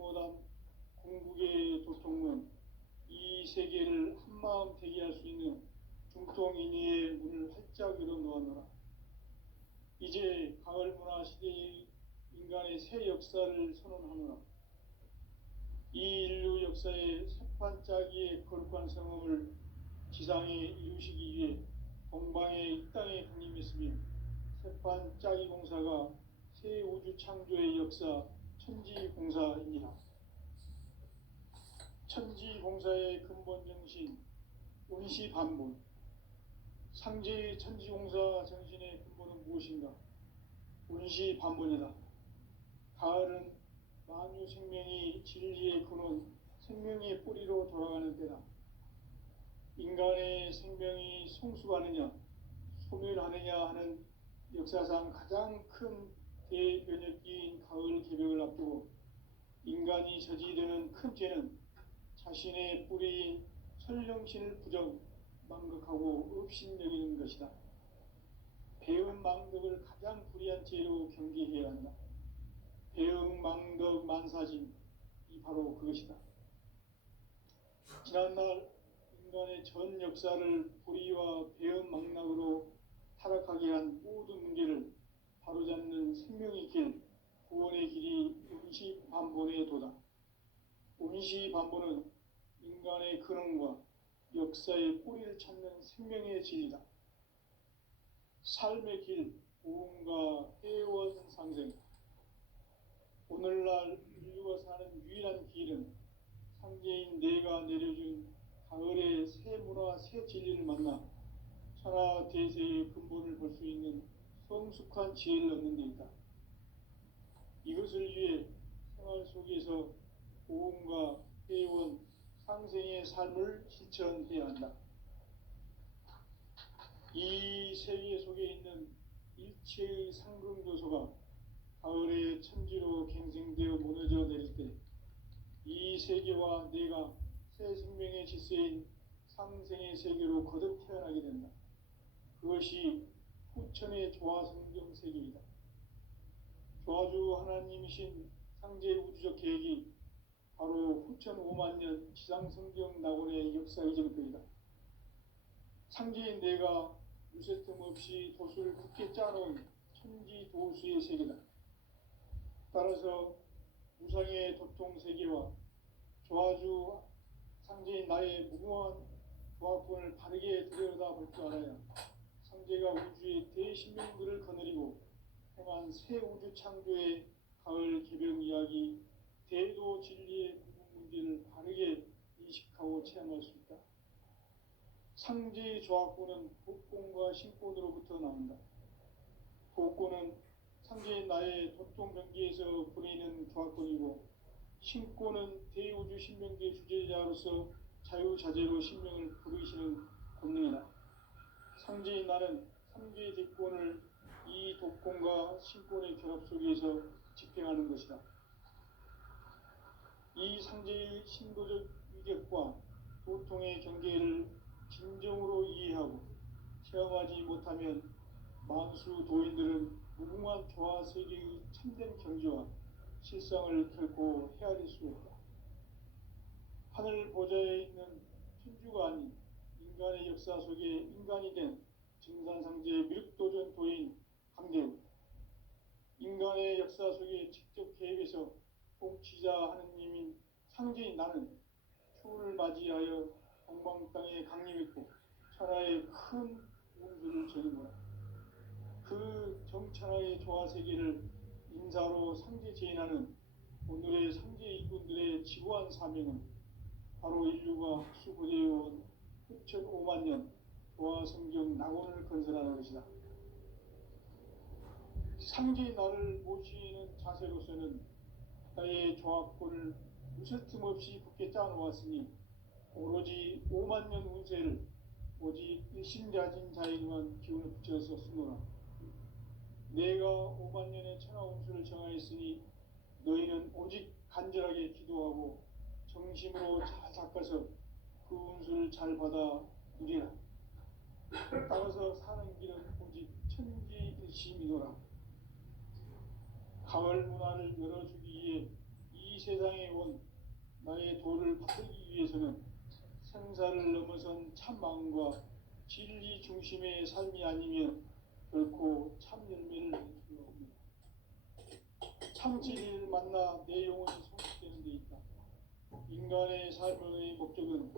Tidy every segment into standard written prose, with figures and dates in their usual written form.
못한 궁극의 도통은 이 세계를 한마음 되게 할 수 있는 중통인의의 문을 활짝 열어 놓았노라. 이제 가을 문화 시대의 인간의 새 역사를 선언하노라. 이 인류 역사의 새판짜기의 거룩한 성음을 지상에 이루시기 위해 동방의 이 땅에 강림했으며 새판짜기 공사가 새 우주 창조의 역사 천지공사입니다. 천지공사의 근본 정신 운시반본. 상제의 천지공사 정신의 근본은 무엇인가? 운시반본이다. 가을은 만유 생명이 진리의 근원, 생명의 뿌리로 돌아가는 때다. 인간의 생명이 성숙하느냐, 소멸하느냐 하는 역사상 가장 큰 대변혁기인 가을 개벽을 앞두고 인간이 저지르는 큰 죄는 자신의 뿌리인 설령신을 부정, 망극하고 업신여기는 것이다. 배은 망덕을 가장 불의한 죄로 경계해야 한다. 배응 망덕 만사짐, 이 바로 그것이다. 지난날 인간의 전 역사를 불의와 배응 망락으로 타락하게 한 모든 문제를 바로잡는 생명의 길, 구원의 길이 운시반본의 도다. 운시반본은 인간의 근원과 역사의 뿌리를 찾는 생명의 진리다. 삶의 길, 구원과 회원 상생. 오늘날 인류가 사는 유일한 길은 상제인 내가 내려준 가을의 새 문화, 새 진리를 만나 천하 대세의 근본을 볼 수 있는 성숙한 지혜를 얻는 데 있다. 이것을 위해 생활 속에서 고음과 회원, 상생의 삶을 실천해야 한다. 이 세계 속에 있는 일체의 상승조소가 가을의 천지로 갱생되어 무너져 내릴 때 이 세계와 내가 새 생명의 질서인 상생의 세계로 거듭 태어나게 된다. 그것이 후천의 조화성경 세계이다. 조화주 하나님이신 상제 우주적 계획이 바로 후천 5만 년 지상성경 낙원의 역사의 정표이다. 상제인 내가 유세 틈 없이 도수를 굳게 짜놓은 천지 도수의 세계다. 따라서 우상의 도통 세계와 조화주 상제인 나의 무궁한 조합권을 바르게 들여다볼 줄 알아야 상제가 우주의 대신명들을 거느리고 행한 새 우주 창조의 가을 개벽 이야기, 대도 진리의 궁극 문제를 바르게 인식하고 체험할 수 있다. 상제의 조합권은 복권과 신권으로부터 나온다. 복권은 상제인 나의 도통 경계에서 부리는 조합권이고, 신권은 대우주 신명계 주제자로서 자유자재로 신명을 부르시는 권능이다. 상제인 나는 3개의 대권을 이 독권과 신권의 결합 속에서 집행하는 것이다. 이 상제의 신도적 위격과 도통의 경계를 진정으로 이해하고 체험하지 못하면 만수 도인들은 무궁한 조화 세계의 참된 경지와 실상을 결코 헤아릴 수 없다. 하늘 보좌에 있는 천주가 아닌 인간의 역사 속에 인간이 된 증산상제 미륵도전 도인 강대우, 인간의 역사 속에 직접 계획해서 통치자 하느님인 상제인 나는 추운을 맞이하여 동방 땅에 강림했고 천하의 큰 운수를 전이노라. 그 정천하의 조화세계를 인사로 상제 제인하는 오늘의 상제 이군들의 지구한 사명은 바로 인류가 수고되어온 후천 5만 년 조화성경 낙원을 건설하는 것이다. 상제의 나를 모시는 자세로서는 나의 조합권을 무쇠 틈 없이 굳게 짜놓았으니 오로지 5만 년 운세를 오직 일심자진 자에게만 기운을 붙여서 쓰노라. 내가 5만 년의 천하 운수를 정하였으니 너희는 오직 간절하게 기도하고 정심으로 잘 닦아서 그 운수를 잘 받아 누리라. 따라서 사는 길은 오직 천지일심이노라. 가을 문화를 열어주기 위해 이 세상에 온 나의 도를 받들기 위해서는 생사를 넘어선 참 마음과 진리 중심의 삶이 아니면 결코 참 열매를 낼 수가 없습니다. 참 진리를 만나 내 영혼이 성숙되는 데 있다. 인간의 삶의 목적은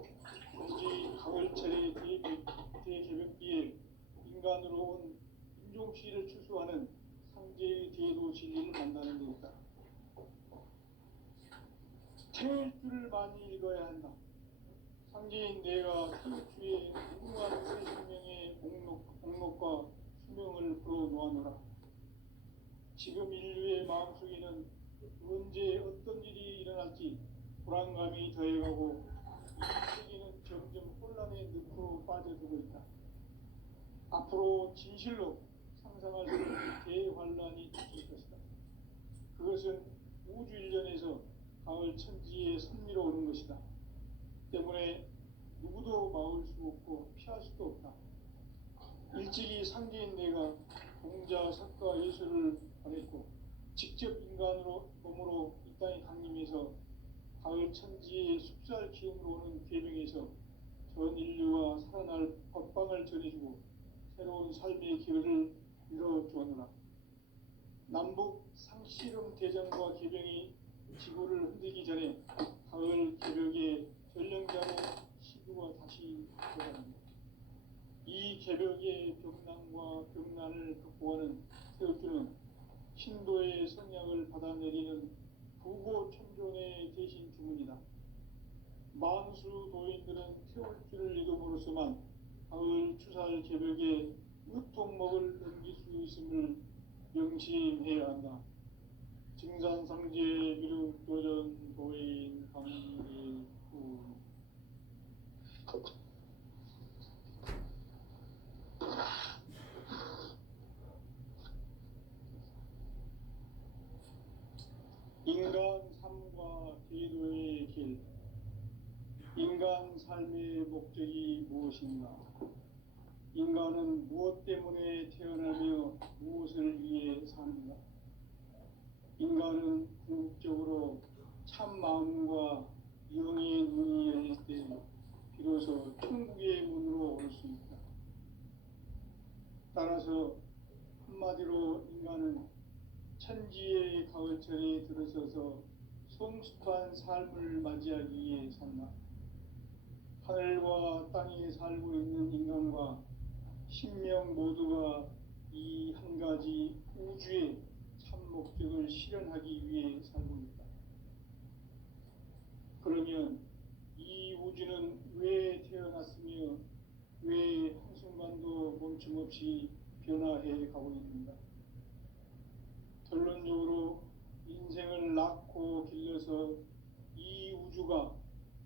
오직 가을철의 대개벽기에 인간으로 온 인종씨를 추수하는 상제의 대도 진리를 만나는 데 있다. 태일 줄을 많이 읽어야 한다. 상제인 내가 태일주의 무궁한 새 생명의 목록과 수명을 풀어놓아노라. 지금 인류의 마음속에는 언제 어떤 일이 일어날지 불안감이 더해가고 이 세계는 점점 혼란의 늪으로 빠져들고 있다. 앞으로 진실로 상상할 수 없는 대환란이 닥칠 것이다. 그것은 우주 일련에서 가을 천지에 선미로 오는 것이다. 때문에 누구도 막을 수 없고 피할 수도 없다. 일찍이 상제인 내가 공자, 석가, 예수를 보냈고 직접 인간으로 몸으로 이 땅에 강림해서 가을 천지의 숲살 기운으로 오는 계명에서 전 인류가 살아날 법방을 전해주고 새로운 삶의 기회를 이뤄주었노라. 남북 상씨름 대전과 계병이 지구를 흔들기 전에 가을 개벽의 전령자로 시구가 다시 들어갑니다. 이 개벽의 병난과 병난을 극복하는 태울주는 신도의 성약을 받아내리는 부고천존의 대신 주문이다. 만수 도인들은 태울주를 읽음으로써만 가을 추살 개벽의 으통목을 넘길 수 있음을 명심해야 한다. 증산상제 미륵도전 도인 강의후 인간 삶과 제도의 길. 인간 삶의 목적이 무엇인가? 인간은 무엇 때문에 태어나며 무엇을 위해 사는가? 인간은 궁극적으로 참 마음과 영의 눈이 열릴 때 비로소 천국의 문으로 올 수 있다. 따라서 한마디로 인간은 천지의 가을철에 들어서서 성숙한 삶을 맞이하기 위해 산다. 하늘과 땅에 살고 있는 인간과 신명 모두가 이 한 가지 우주의 참 목적을 실현하기 위해 살고 있다. 그러면 이 우주는 왜 태어났으며 왜 한순간도 멈춤없이 변화해 가고 있는가? 결론적으로 인생을 낳고 길러서 이 우주가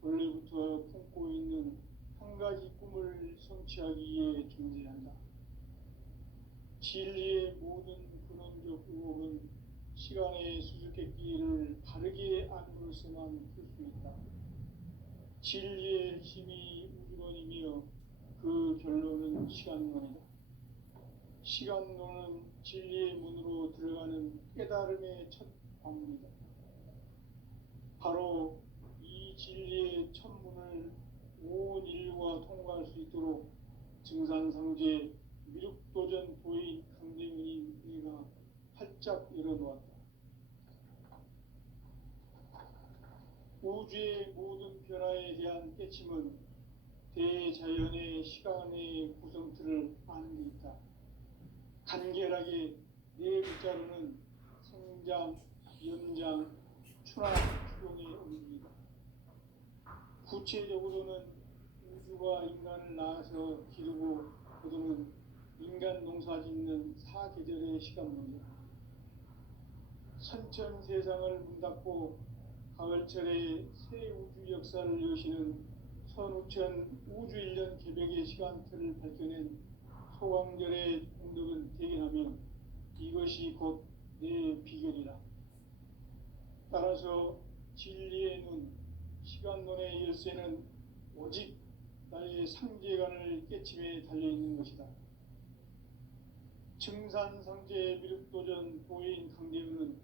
원래부터 품고 있는 한 가지 꿈을 성취하기 위해 존재한다. 진리의 모든 근원적 의혹은 시간의 수수께끼를 바르게 안으로서만 풀 수 있다. 진리의 핵심이 우주론이며 그 결론은 시간론이다. 시간론은 진리의 문으로 들어가는 깨달음의 첫 관문이다. 바로 이 진리의 첫 문을 온 인류가 통과할 수 있도록 증산상제 미륵도전 도인 강대문이 내가 활짝 열어놓았다. 우주의 모든 변화에 대한 깨침은 대자연의 시간의 구성틀을 아는 데 있다. 간결하게 네 글자로는 생장, 연장, 출하, 추동의 의미이다. 구체적으로는 우주가 인간을 낳아서 기르고 거두는 인간 농사 짓는 사계절의 시간론이다. 선천 세상을 문닫고 가을철에 새 우주 역사를 여시는 선우천 우주 일년 개벽의 시간틀을 밝혀낸 소광절의 공덕은 대견하며 이것이 곧 내 비결이라. 따라서 진리의 눈, 시간론의 열쇠는 오직 나의 상제관을 깨침에 달려있는 것이다. 증산상제 미륵도전 도인 강대문은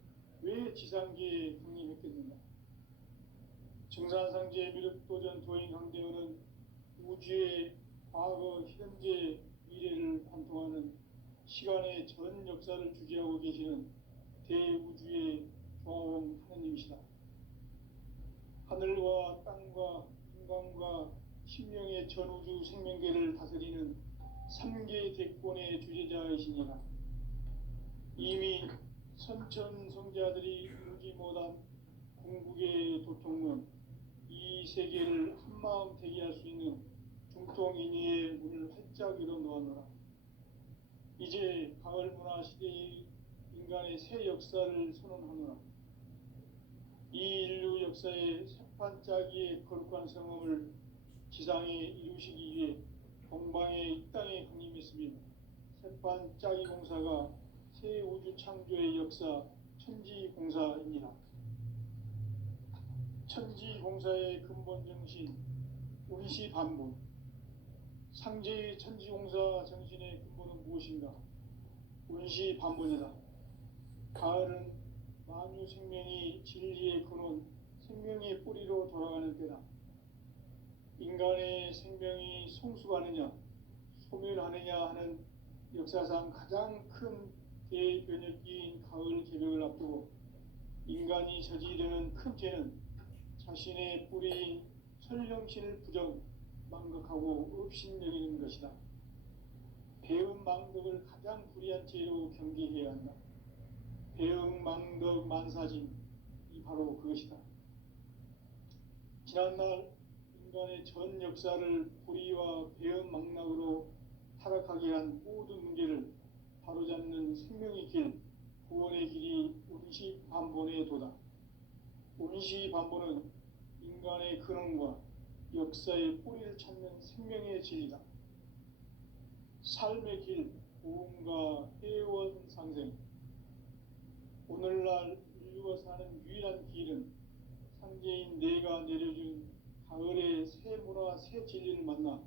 왜 지상계에 강림했겠는가? 증산상제 미륵도전 도인 강대원은 우주의 과거, 현재, 미래를 관통하는 시간의 전 역사를 주재하고 계시는 대우주의 조화원 하느님이시다. 하늘과 땅과 인간과 신명의 전우주 생명계를 다스리는 3계 대권의 주재자이시니라. 이미 선천성자들이 이루지 못한 궁극의 도통문, 이 세계를 한마음 되게 할 수 있는 중통인의의 문을 활짝 열어 놓았노라. 이제 가을 문화 시대의 인간의 새 역사를 선언하노라. 이 인류 역사의 새판짜기의 거룩한 성험을 지상에 이루시기 위해 동방의 이 땅에 강림했으며 새판짜기 공사가 새 우주 창조의 역사 천지공사입니다. 천지공사의 근본 정신 운시반본. 상제의 천지공사 정신의 근본은 무엇인가? 운시반본이다. 가을은 만유 생명이 진리의 근원, 생명의 뿌리로 돌아가는 때다. 인간의 생명이 성숙하느냐, 소멸하느냐 하는 역사상 가장 큰 대변혁기인 가을 개벽을 앞두고 인간이 저지르는 큰 죄는 자신의 뿌리인 설령신을 부정, 망각하고 업신여기는 것이다. 배음 망덕을 가장 불의한 죄로 경계해야 한다. 배음 망덕 만사진, 이 바로 그것이다. 지난날 인간의 전 역사를 불의와 배음 망락으로 타락하게 한 모든 문제를 바로잡는 생명의 길, 구원의 길이 운시반본의 도다. 운시반본은 인간의 근원과 역사의 뿌리를 찾는 생명의 진리다. 삶의 길, 고음과 회원 상생. 오늘날 인류가 사는 유일한 길은 상제인 내가 내려준 가을의 새 문화, 새 진리를 만나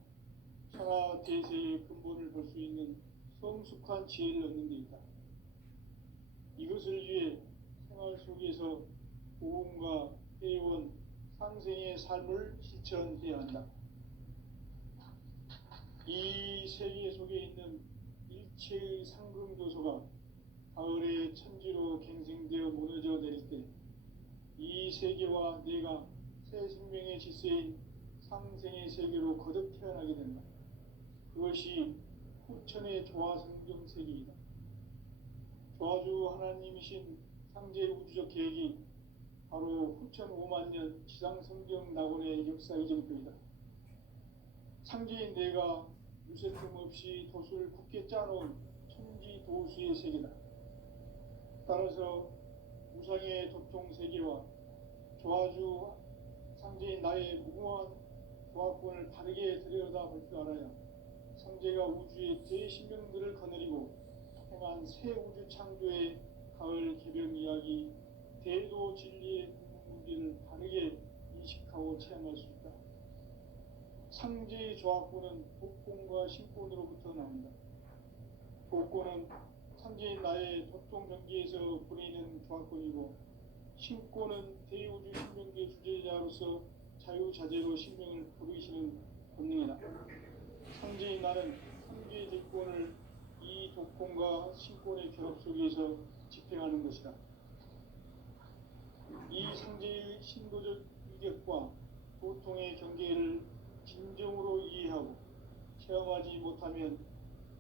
천하 대세의 근본을 볼 수 있는 성숙한 지혜를 얻는 데 있다. 이것을 위해 생활 속에서 고음과 회원, 상생의 삶을 실천해야 한다. 이 세계 속에 있는 일체의 상금교소가 가을의 천지로 갱생되어 무너져 내릴 때 이 세계와 내가 새 생명의 질서인 상생의 세계로 거듭 태어나게 된다. 그것이 후천의 조화성경 세계이다. 조화주 하나님이신 상제 우주적 계획이 바로 후천 5만 년 지상성경 낙원의 역사 이정표이다. 상제인 내가 유세 틈 없이 도수를 굳게 짜놓은 천지도수의 세계다. 따라서 우상의 도통 세계와 조화주 상제인 나의 무궁한 조화권을 바르게 들여다볼 줄 알아야 상제가 우주의 제 신명들을 거느리고 행한 새 우주 창조의 가을 개벽 이야기, 대도 진리의 문제를 바르게 인식하고 체험할 수 있다. 상제의 조화권은 복권과 신권으로부터 나온다. 복권은 상제인 나의 도통 경계에서 부리는 조화권이고, 신권은 대우주 신명계 주제자로서 자유자재로 신명을 부르시는 본능이다. 상제인 나는 상제의 대권을 이 독권과 신권의 결합 속에서 집행하는 것이다. 이 상제의 신도적 위격과 보통의 경계를 진정으로 이해하고 체험하지 못하면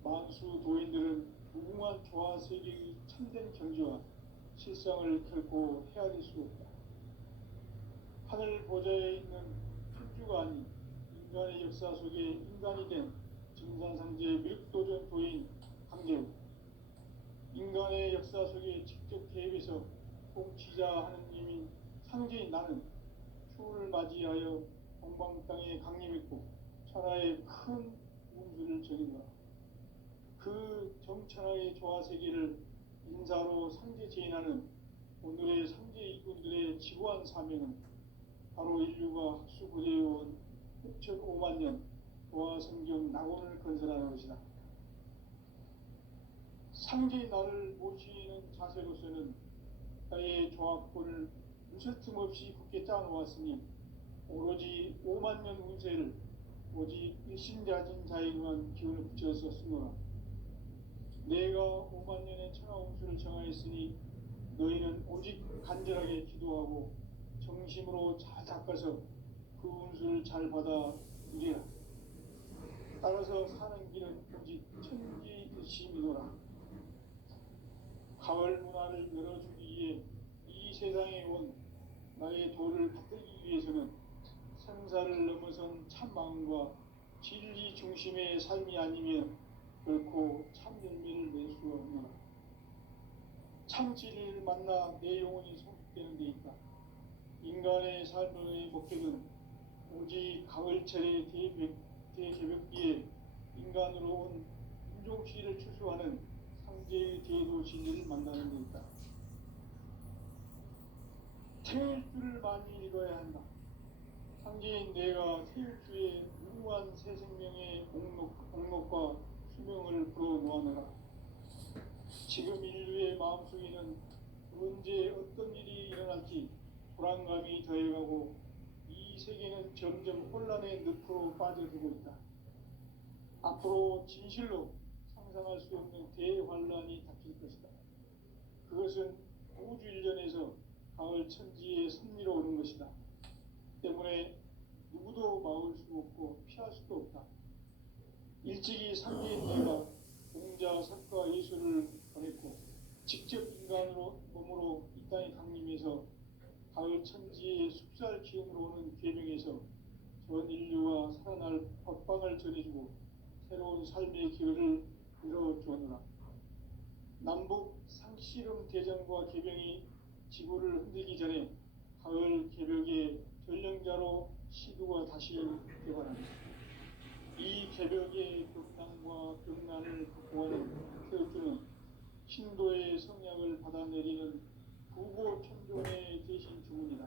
만수 도인들은 무궁한 조화 세계의 참된 경지와 실상을 결코 헤아릴 수 없다. 하늘 보좌에 있는 천주가 아닌 인간의 역사 속에 인간이 된 증산상제 미륵도전 도인 강제우, 인간의 역사 속에 직접 개입해서 통치자 하느님인 상제인 나는 추을 맞이하여 동방 땅에 강림했고 천하의 큰 운수를 적인다. 그 정천하의 조화세계를 인사로 상제 제인하는 오늘의 상제 이군들의 지구한 사명은 바로 인류가 학수고대해온 후천 5만 년 조화성경 낙원을 건설하는 것이다. 상제의 나를 모시는 자세로서는 나의 조화권을 무쇠 틈 없이 굳게 짜놓았으니 오로지 5만 년 운세를 오직 일신자진 자에게만 기운을 붙여서 쓰노라. 내가 5만 년의 천하 운수를 정하였으니 너희는 오직 간절하게 기도하고 정심으로 잘 닦아서 그 운수를 잘 받아 이래라. 따라서 사는 길은 오직 천지의심이노라. 가을 문화를 열어주기 위해 이 세상에 온 나의 도를 받들기 위해서는 생사를 넘어선 참 마음과 진리 중심의 삶이 아니면 결코 참 열매를 낼 수 없노라. 참 진리를 만나 내 영혼이 성숙되는 데 있다. 인간의 삶의 목적은 오직 가을철의 대개벽기에 인간으로 온 인종시를 추수하는 상제의 대도 진리를 만나는 데 있다. 태울 줄을 많이 읽어야 한다. 상제인 내가 태울 주의 무한 새 생명의 공록과 수명을 불어놓아내라. 지금 인류의 마음속에는 언제 어떤 일이 일어날지 불안감이 더해가고 이 세계는 점점 혼란의 늪으로 빠져들고 있다. 앞으로 진실로 상상할 수 없는 대환란이 닥칠 것이다. 그것은 우주 일전에서 가을 천지의 섭리로 오는 것이다. 때문에 누구도 막을 수 없고 피할 수도 없다. 일찍이 상계인 내가 공자, 석가, 예수를 보냈고 직접 인간으로 몸으로 이 땅에 강림해서 가을 천지의 숲살 기운으로 오는 계명에서 전 인류가 살아날 법방을 전해주고 새로운 삶의 기회를 열어주었노라. 남북 상씨름 대전과 개병이 지구를 흔들기 전에 가을 개벽의 전령자로 시두가 다시 개발한다. 이 개벽의 격난과 격난을 극복하는 태극주는 신도의 성약을 받아내리는 부고 천종의 대신 주문이다.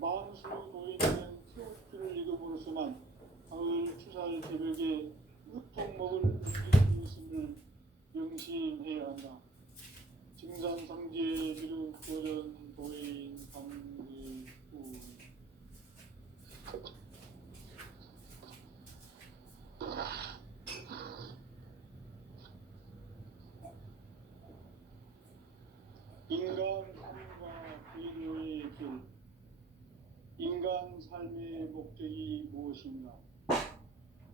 만수 노인은 태극주를 읽음으로써만 가을 추살 개벽의 으통목을 옮기는 것을 명심해야 한다. 증산상제 비루 도전 도인 감리후 인간 삶과 배려의 길. 인간 삶의 목적이 무엇인가?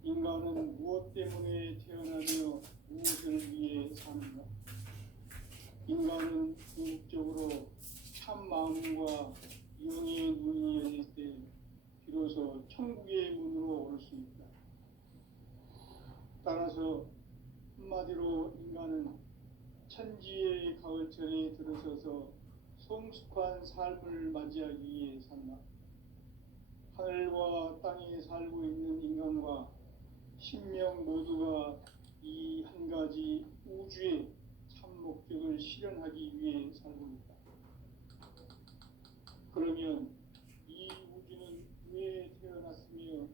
인간은 무엇 때문에 태어나며 무엇을 위해 사는가? 인간은 궁극적으로 참 마음과 영의 눈이 열릴 때 비로소 천국의 문으로 올 수 있다. 따라서 한마디로 인간은 천지의 가을철에 들어서서 성숙한 삶을 맞이하기 위해 산다. 하늘과 땅에 살고 있는 인간과 신명 모두가 이 한 가지 우주의 참 목적을 실현하기 위해 살고 있다. 그러면 이 우주는 왜 태어났으며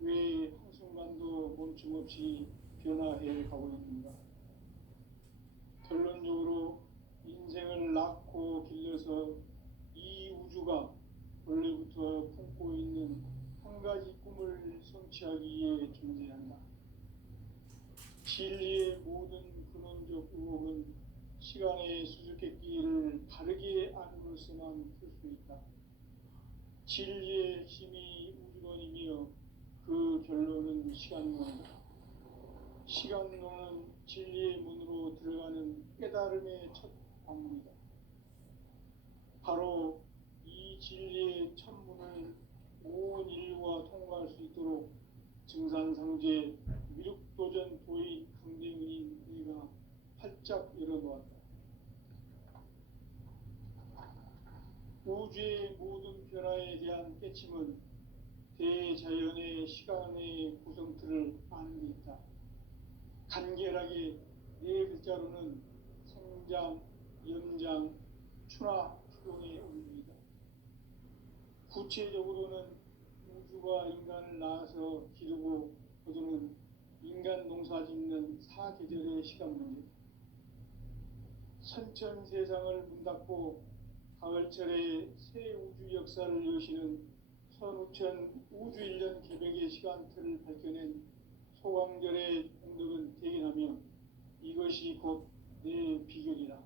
왜 한순간도 멈춤 없이 변화해 가고 있는가? 결론적으로 인생을 낳고 길러서 이 우주가 원래부터 품고 있는 한 가지 꿈을 성취하기 위해 존재한다. 진리의 모든 근원적 의혹은 시간의 수수께끼를 바르게 안으로서만 풀 수 있다. 진리의 핵심이 우주론이며 그 결론은 시간론이다. 시간론은 진리의 문으로 들어가는 깨달음의 첫 방문이다. 바로 이 진리의 첫 문을 온 인류가 통과할 수 있도록 증산상제 미륵도전 도의 강대문인 내가 활짝 열어놓았다. 우주의 모든 변화에 대한 깨침은 대자연의 시간의 구성틀을 아는 데 있다. 간결하게 네 글자로는 성장, 연장, 추나 추동의 원리이다. 구체적으로는 우주가 인간을 낳아서 기르고 거두는 인간 농사 짓는 사계절의 시간 문제. 선천 세상을 문 닫고 가을철에 새 우주 역사를 여시는 선우천 우주일년 개벽의 시간표를 밝혀낸 소광절의 공덕은 대견하며 이것이 곧 내 비결이라.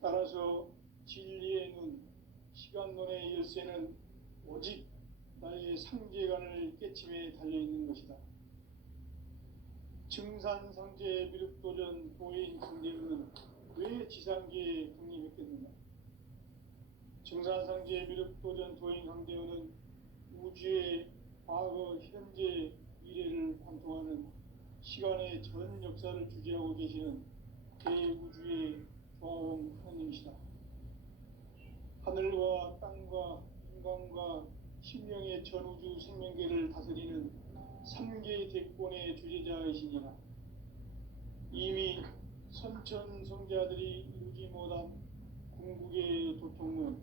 따라서 진리의 눈, 시간론의 열쇠는 오직 나의 상제관을 깨침에 달려있는 것이다. 증산상제 미륵도전 도인 강대우는 왜 지상계에 강림했겠는가? 증산상제 미륵도전 도인 강대우는 우주의 과거, 현재, 미래를 관통하는 시간의 전 역사를 주재하고 계시는 대우주의 조화원 하나님이시다. 하늘과 땅과 인간과 신명의 전우주 생명계를 다스리는 3개 대권의 주재자이시니라. 이미 선천성자들이 이루지 못한 궁극의 도통론,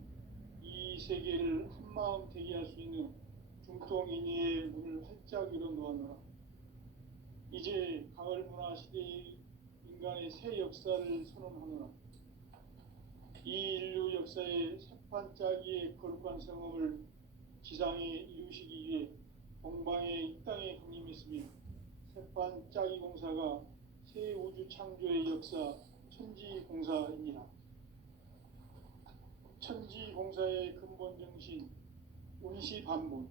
이 세계를 한마음 되게 할 수 있는 중통인의의 문을 활짝 열어놓았노라. 이제 가을 문화 시대의 인간의 새 역사를 선언하노라. 이 인류 역사의 새판짜기의 거룩한 성험을 지상에 이루시기 위해 동방의 이 땅에 강림했으며 새판짜기 공사가 새 우주 창조의 역사 천지공사입니다. 천지공사의 근본 정신 운시반본.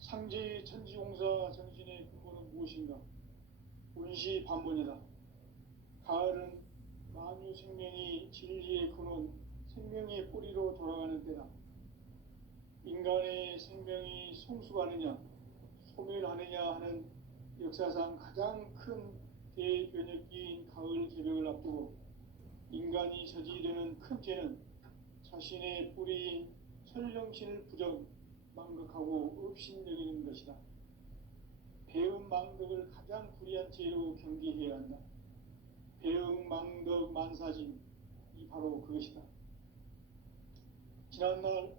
상제의 천지공사 정신의 근본은 무엇인가? 운시반본이다. 가을은 만유 생명이 진리의 근원, 생명의 뿌리로 돌아가는 때다. 인간의 생명이 성숙하느냐, 소멸하느냐 하는 역사상 가장 큰 대변혁기인 가을 개벽을 앞두고 인간이 저지르는 큰 죄는 자신의 뿌리인 설령신을 부정, 망극하고 업신여기는 것이다. 배음 망덕을 가장 불의한 죄로 경계해야 한다. 배음 망덕 만사진, 이 바로 그것이다. 지난날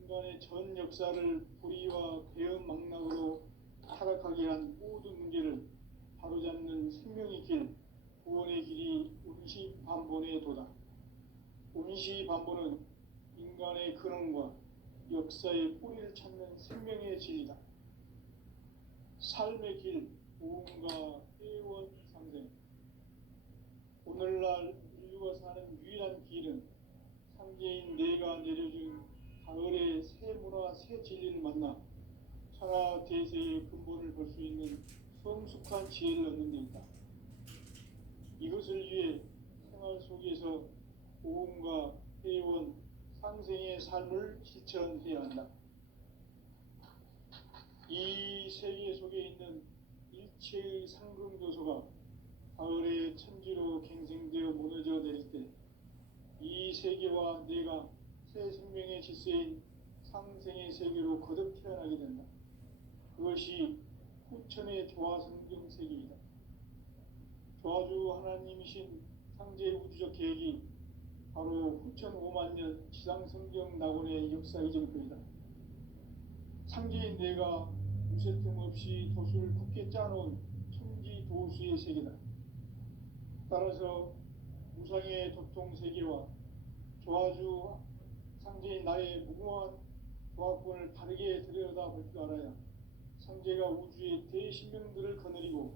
인간의 전 역사를 불의와 배음 망락으로 타락하게 한 모든 문제를 바로잡는 생명의 길, 구원의 길이 운시반본의 도다. 운시반본은 인간의 근원과 역사의 뿌리를 찾는 생명의 진리다. 삶의 길, 보험과 회원 상생. 오늘날 인류가 사는 유일한 길은 상제인 내가 내려준 가을의 새 문화, 새 진리를 만나 천하 대세의 근본을 볼 수 있는 성숙한 지혜를 얻는 데 있다. 이것을 위해 생활 속에서 보험과 회원, 상생의 삶을 실천해야 한다. 이 세계 속에 있는 일체의 상승조소가 가을의 천지로 갱생되어 무너져 내릴 때 이 세계와 내가 새 생명의 질서인 상생의 세계로 거듭 태어나게 된다. 그것이 후천의 조화성경 세계이다. 조화주 하나님이신 상제 우주적 계획이 바로 후천 5만년 지상성경 낙원의 역사 이전일 것이다. 상제인 내가 무쇠 틈 없이 도수를 굳게 짜놓은 천지도수의 세계다. 따라서 무상의 도통세계와 조화주 상제인 나의 무궁한 조화권을 다르게 들여다볼 줄 알아야 상제가 우주의 대신명들을 거느리고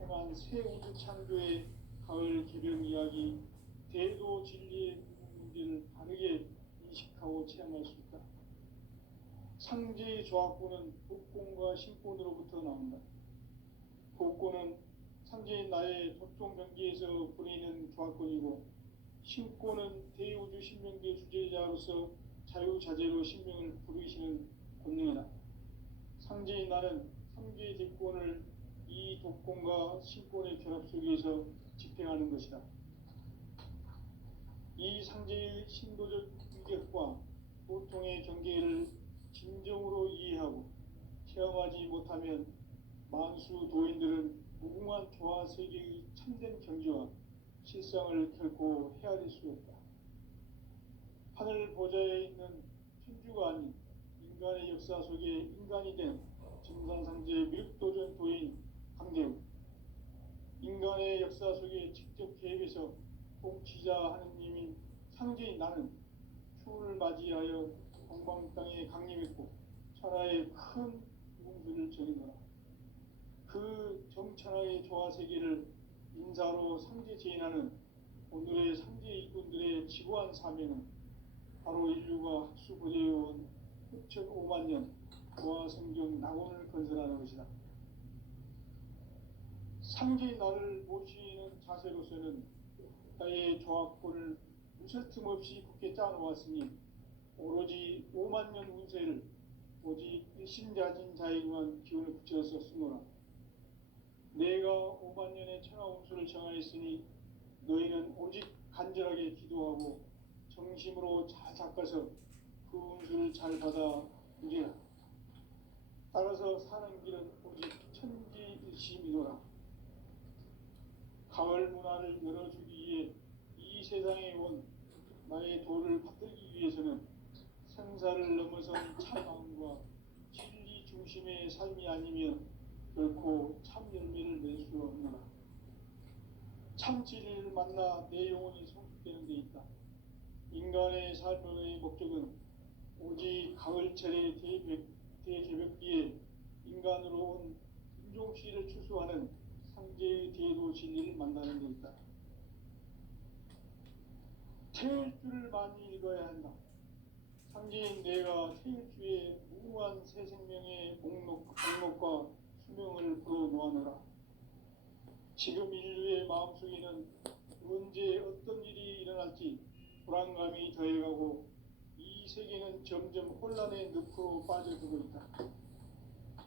행한 새 우주 창조의 가을 개벽 이야기, 대도 진리의 문제를 다르게 인식하고 체험할 수 있다. 상제의 조화권은 복권과 신권으로부터 나온다. 복권은 상제인 나의 도통 경계에서 부리는 조화권이고, 신권은 대우주 신명계 주제자로서 자유자재로 신명을 부르시는 권능이다. 상제인 나는 3개의 대권을 이 독권과 신권의 결합 속에서 집행하는 것이다. 이 상제의 신도적 위격과 보통의 경계를 진정으로 이해하고 체험하지 못하면 만수 도인들은 무궁한 조화 세계의 참된 경지와 실상을 결코 헤아릴 수 없다. 하늘 보좌에 있는 천주가 아닌 인간의 역사 속에 인간이 된 증산상제 미륵도전 도인 강대우, 인간의 역사 속에 직접 개입해서 통치자 하느님인 상제인 나는 추운을 맞이하여 동방 땅에 강림했고 천하에 큰 무궁수를 전이노라. 그 정천하의 조화 세계를 인사로 상제 제인하는 오늘의 상제 이꾼들의 지구한 사명은 바로 인류가 학수 고대해온 흑천 5만 년 조화 성경 낙원을 건설하는 것이다. 상제의 나를 모시는 자세로서는 나의 조화권을 무쇠 틈 없이 굳게 짜놓았으니 오로지 5만 년 운세를 오직 일심자진 자에게만 기운을 붙여서 쓰노라. 내가 5만 년의 천하 운수를 정하였으니 너희는 오직 간절하게 기도하고 정심으로 잘 닦아서 그 운수를 잘 받아 누리라. 따라서 사는 길은 오직 천지일심이노라. 가을 문화를 열어주기 위해 이 세상에 온 나의 도를 받들기 위해서는 생사를 넘어선 참마음과 진리 중심의 삶이 아니면 결코 참 열매를 낼 수 없노라. 참 진리를 만나 내 영혼이 성숙되는 데 있다. 인간의 삶의 목적은 오직 가을철의 대개벽기에 인간으로 온 인종씨를 추수하는 상제의 대도 진리를 만나는 데 있다. 태일주를 많이 읽어야 한다. 상제인 내가 태일주의 무궁한 새 생명의 목록과 수명을 풀어놓아노라. 지금 인류의 마음속에는 언제 어떤 일이 일어날지 불안감이 더해가고 이 세계는 점점 혼란의 늪으로 빠져들고 있다.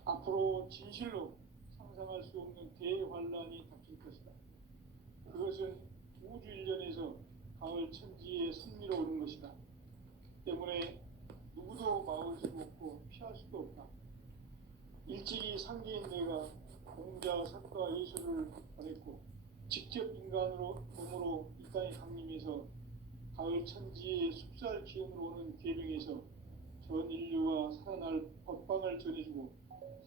앞으로 진실로 상상할 수 없는 대환란이 닥칠 것이다. 그것은 우주 일련에서 가을 천지에 선미로 오는 것이다. 때문에 누구도 막을 수 없고 피할 수도 없다. 일찍이 상제인 내가 공자, 석가, 예술을 보냈고 직접 인간으로 몸으로 이 땅에 강림해서 가을 천지의 숲살 기운으로 오는 계명에서 전 인류가 살아날 법방을 전해주고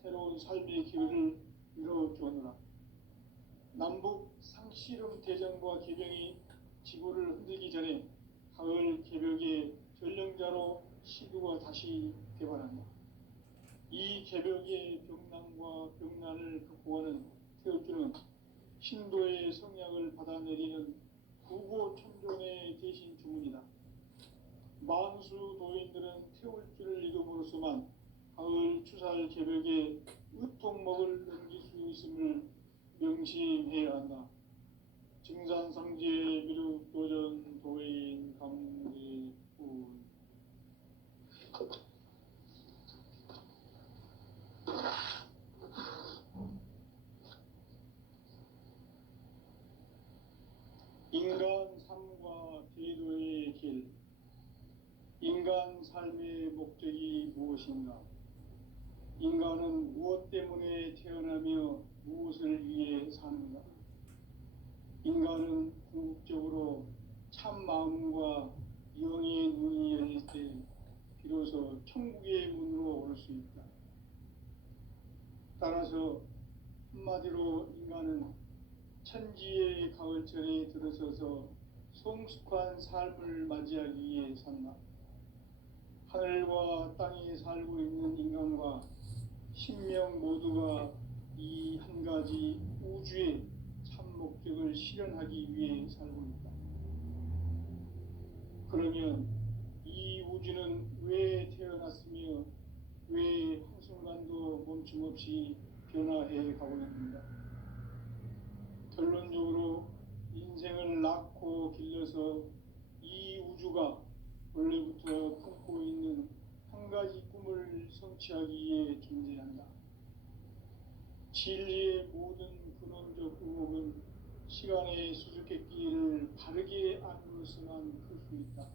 새로운 삶의 기회를 이뤄주었노라. 남북 상씨름 대전과 계병이 지구를 흔들기 전에 가을 개벽의 전령자로 시구가 다시 개발한다. 이 개벽의 병난과 병난을 극복하는 태울주는 신도의 성약을 받아내리는 구고천존의 대신 주문이다. 만수 도인들은 태울주를 이름으로서만 가을 추살 개벽의 으통목을 넘길 수 있음을 명심해야 한다. 증산상제 미륵도전 도인 강제군 인간 삶과 제도의 길. 인간 삶의 목적이 무엇인가? 인간은 무엇 때문에 태어나며 무엇을 위해 사는가? 인간은 궁극적으로 참 마음과 영의 눈이 열릴 때 비로소 천국의 문으로 올 수 있다. 따라서 한마디로 인간은 천지의 가을철에 들어서서 성숙한 삶을 맞이하기 위해 산다. 하늘과 땅에 살고 있는 인간과 신명 모두가 이 한 가지 우주의 참 목적을 실현하기 위해 살고 있다. 그러면 이 우주는 왜 태어났으며 왜 한순간도 멈춤 없이 변화해 가고 있는가? 결론적으로 인생을 낳고 길러서 이 우주가 원래부터 품고 있는 한 가지 꿈을 성취하기 위해 존재한다. 진리의 모든 근원적 의혹은 시간의 수수께끼를 바르게 알므로서만 풀 수 있다.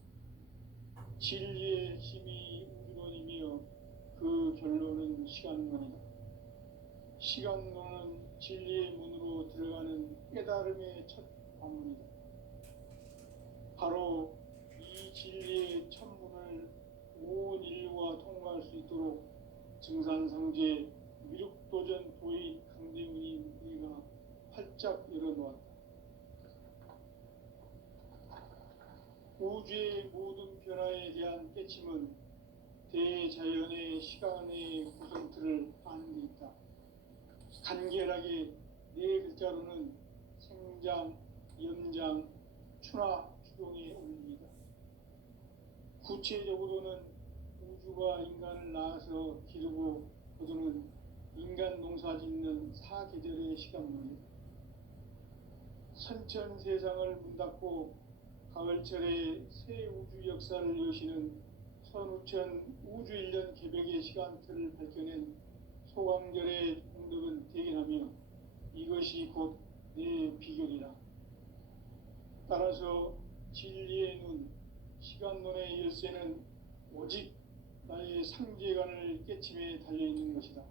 진리의 힘이 우주론이며 그 결론은 시간론이다. 시간론은 진리의 문으로 들어가는 깨달음의 첫 관문이다. 바로 이 진리의 천문을 온 인류가 통과할 수 있도록 증산상제 미륵도전 도인 강대문이 우리가 활짝 열어놓았다. 우주의 모든 변화에 대한 깨침은 대자연의 시간의 구성틀을 아는 데 있다. 간결하게 네 글자로는 생장, 염장, 추나 추동에 올립니다. 구체적으로는 우주가 인간을 낳아서 기르고 거두는 인간 농사 짓는 사계절의 시간입니다. 선천 세상을 문 닫고 가을철에 새 우주 역사를 여시는 선우천 우주 1년 개벽의 시간틀을 밝혀낸 소강절의 공덕은 대견하며 이것이 곧 내 비결이라. 따라서 진리의 눈, 시간론의 열쇠는 오직 나의 상제관을 깨침에 달려있는 것이다.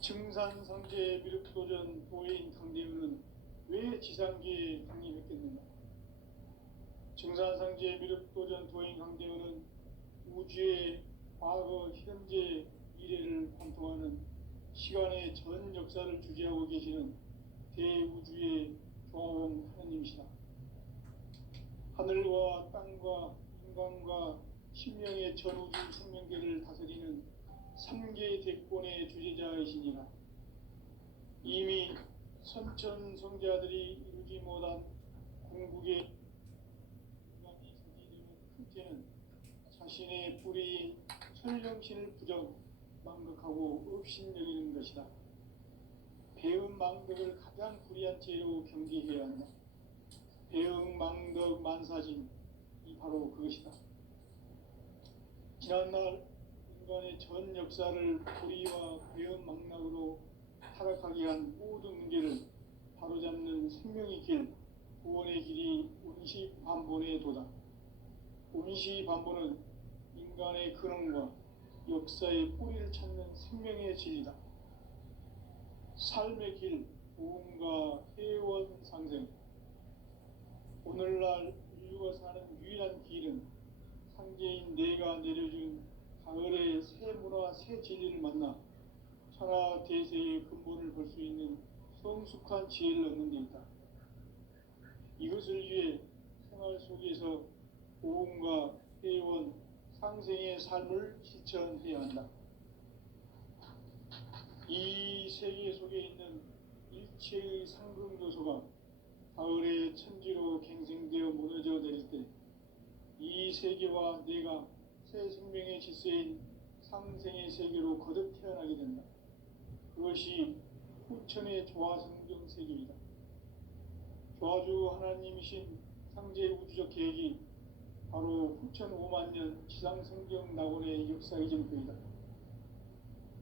증산상제 미륵도전 도인 강대우는 왜 지상계에 강림했겠는가? 증산상제 미륵도전 도인 강대우는 우주의 과거, 현재, 미래를 관통하는 시간의 전 역사를 주재하고 계시는 대우주의 조화원 하느님이시다. 하늘과 땅과 인간과 신명의 전우주 생명계를 다스리는 3개 대권의 주제자이시니라. 이미 선천성자들이 이루지 못한 궁극의 인간이 저지르는 큰죄는 자신의 뿌리인 천령신을 부정 망극하고 업신여기는 것이다. 배음 망덕을 가장 불의한 죄로 경계해야 한다. 배음 망덕 만사진, 이 바로 그것이다. 지난날 인간의 전 역사를 불의와 배음 망락으로 타락하게 한 모든 문제를 바로잡는 생명의 길, 구원의 길이 운시반본의 도다. 운시반본은 인간의 근원과 역사의 뿌리를 찾는 생명의 진리다. 삶의 길, 부흥과 회원 상생. 오늘날 인류가 사는 유일한 길은 상제인 내가 내려준 가을의 새 문화, 새 진리를 만나 천하 대세의 근본을 볼 수 있는 성숙한 지혜를 얻는 데 있다. 이것을 위해 생활 속에서 부흥과 회원, 상생의 삶을 실천해야 한다. 이 세계 속에 있는 일체의 상승요소가 가을의 천지로 갱생되어 무너져 내릴 때 이 세계와 내가 새 생명의 질서인 상생의 세계로 거듭 태어나게 된다. 그것이 후천의 조화성경 세계이다. 조화주 하나님이신 상제 우주적 계획이 바로 후천 5만 년 지상성경 낙원의 역사 이전표이다.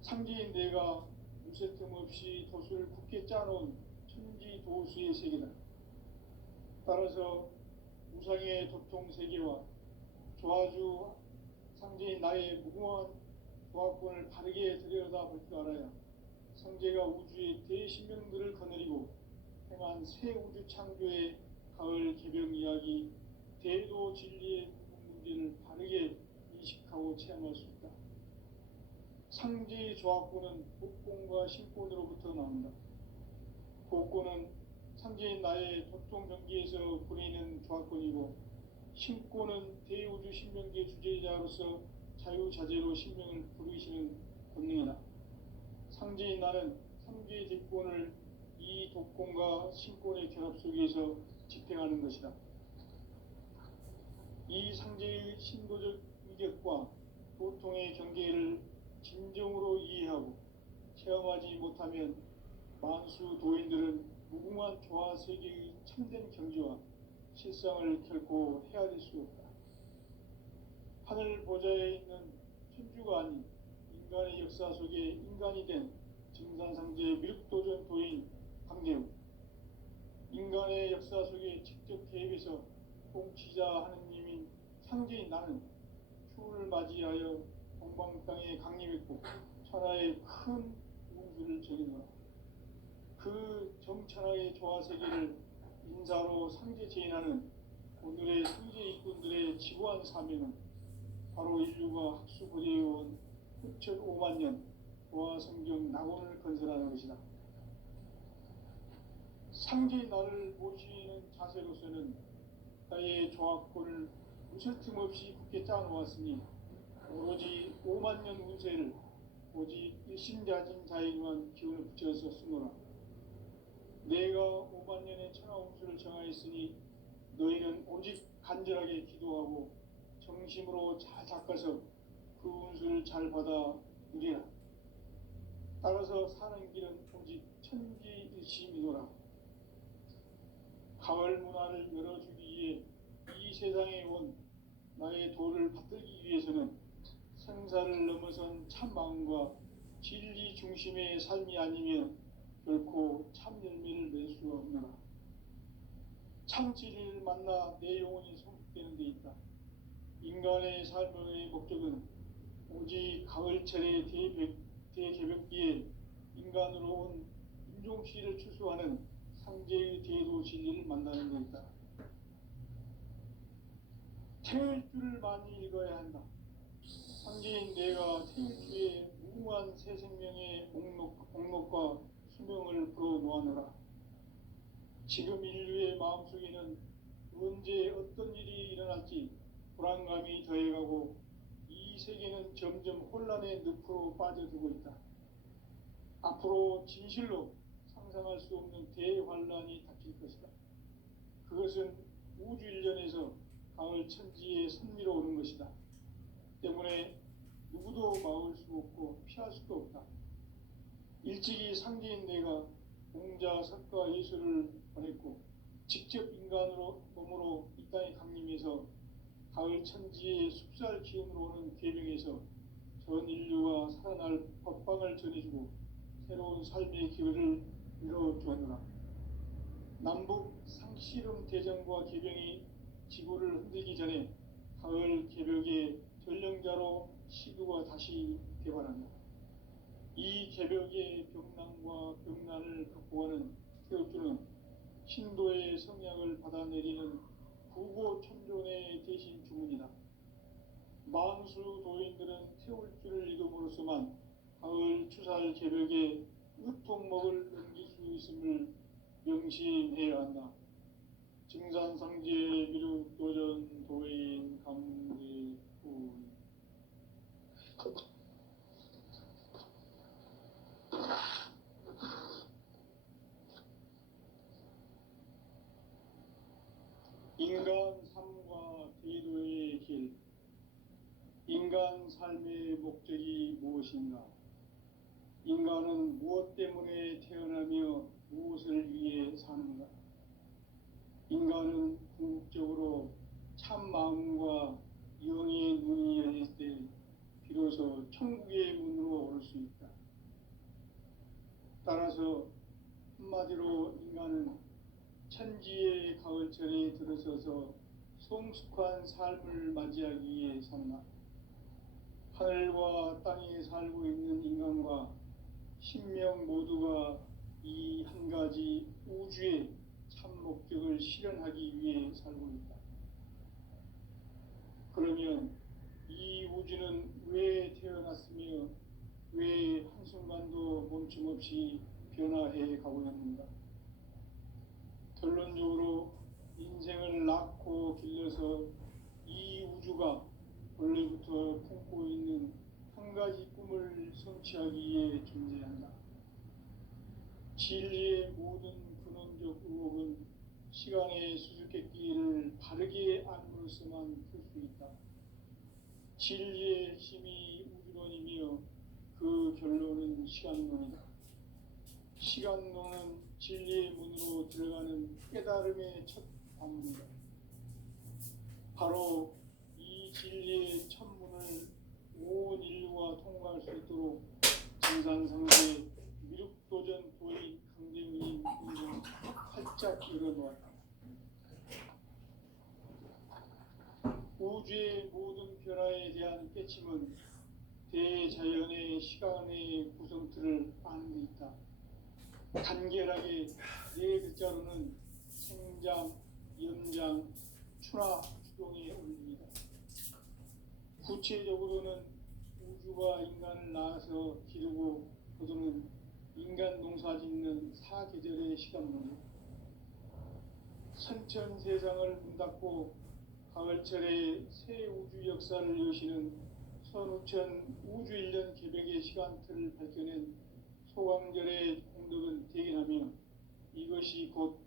상제인 내가 무쇠 틈 없이 도수를 굳게 짜놓은 천지 도수의 세계다. 따라서 우상의 도통 세계와 조화주 상제인 나의 무궁한 조화권을 바르게 들여다볼 줄 알아야 상제가 우주의 대신명들을 거느리고 행한 새 우주 창조의 가을 개벽 이야기, 대도 진리의 문제를 바르게 인식하고 체험할 수 있다. 상제의 조화권은 복권과 신권으로부터 나온다. 복권은 상제인 나의 도통 경계에서 부리는 조화권이고, 신권은 대우주 신명계 주제자로서 자유자재로 신명을 부르시는 권능이다. 상제인 나는 3개의 대권을 이 독권과 신권의 결합 속에서 집행하는 것이다. 이 상제의 신도적 위격과 도통의 경계를 진정으로 이해하고 체험하지 못하면 만수 도인들은 무궁한 조화 세계의 참된 경지와 실상을 결코 헤아릴 수 없다. 하늘 보좌에 있는 천주가 아닌 인간의 역사 속에 인간이 된 증산상제 미륵도전 도인 강대우. 인간의 역사 속에 직접 개입해서 통치자 하느님인 상제인 나는 추를 맞이하여 동방 땅에 강림했고 천하의 큰 우주를 정의노라. 그 정천하의 조화 세계를 인사로 상제 제인하는 오늘의 상제 일꾼들의 지구한 사명은 바로 인류가 학수 보재해온 후천 5만 년 조화 성경 낙원을 건설하는 것이다. 상제인 나를 모시는 자세로서는 나의 조화권을 무설틈 없이 굳게 짜놓았으니 오로지 5만 년 운세를 오직 일심가진 자에게만 기운을 붙여서 쓰노라. 내가 5만 년의 천하 운수를 정하였으니 너희는 오직 간절하게 기도하고 정심으로 잘 닦아서 그 운수를 잘 받아 누리라. 따라서 사는 길은 오직 천지일심이노라. 가을 문화를 열어주기 위해 이 세상에 온 나의 도를 받들기 위해서는 생사를 넘어선 참 마음과 진리 중심의 삶이 아니면 결코 참 열매를 맺을 수 없노라. 참 진리를 만나 내 영혼이 성숙되는 데 있다. 인간의 삶의 목적은 오직 가을철의 대개벽기에 인간으로 온 인종씨를 추수하는 상제의 대도 진리를 만나는 데 있다. 태일주를 많이 읽어야 한다. 상제인 내가 태일주의 무궁한 새 생명의 목록과 수명을 불어놓아노라. 지금 인류의 마음속에는 언제 어떤 일이 일어날지 불안감이 더해가고 이 세계는 점점 혼란의 늪으로 빠져들고 있다. 앞으로 진실로 상상할 수 없는 대환란이 닥칠 것이다. 그것은 우주 일련에서 가을 천지의 선미로 오는 것이다. 때문에 누구도 막을 수 없고 피할 수도 없다. 일찍이 상제인 내가 공자, 석가, 예수를 보냈고 직접 인간으로 몸으로 이 땅에 강림해서 가을 천지의 숲살 기운으로 오는 계명에서 전 인류가 살아날 법방을 전해주고 새로운 삶의 기회를 이뤄주었노라. 남북 상씨름 대전과 계병이 지구를 흔들기 전에 가을 개벽의 전령자로 시두가 다시 개발한다. 이 개벽의 병난과 병난을 극복하는 태울주는 신도의 성약을 받아내리는 구고천존의 대신 주문이다. 만수 도인들은 태울주를 이름으로서만 가을 추살 개벽에 으통목을 넘길 수 있음을 명심해야 한다. 증산상제 미륵도전 도인 감리후. 인간 삶과 대도의 길. 인간 삶의 목적이 무엇인가? 인간은 무엇 때문에 태어나며 무엇을 위해 사는가? 인간은 궁극적으로 참 마음과 영의 문이 열릴 때 비로소 천국의 문으로 오를 수 있다. 따라서 한마디로 인간은 천지의 가을철에 들어서서 성숙한 삶을 맞이하기 위해 산다. 하늘과 땅에 살고 있는 인간과 신명 모두가 이 한 가지 우주의 참 목적을 실현하기 위해 살고 있다. 그러면 이 우주는 왜 태어났으며 왜 한순간도 멈춤없이 변화해 가고 있는가? 결론적으로 인생을 낳고 길러서 이 우주가 원래부터 품고 있는 한 가지 꿈을 성취하기 위해 존재한다. 진리의 모든 근원적 의혹은 시간의 수수께끼를 바르게 알므로서만 풀 수 있다. 진리의 핵심이 우주론이며 그 결론은 시간론이다. 시간론은 진리의 문으로 들어가는 깨달음의 첫 방문이다. 바로 이 진리의 첫 문을 온 인류가 통과할 수 있도록 증산상제 미륵도전 도인 강대우님 인생 활짝 열어놓았다. 우주의 모든 변화에 대한 깨침은 대자연의 시간의 구성틀을 아는 데 있다. 간결하게 네 글자로는 생장, 연장, 추나 추동에 올립니다. 구체적으로는 우주가 인간을 낳아서 기르고 거두는 인간 농사 짓는 사계절의 시간론이다. 선천 세상을 문 닫고 가을철에 새 우주 역사를 여시는 선우천 우주일년 개벽의 시간틀을 밝혀낸 소강절의 공덕을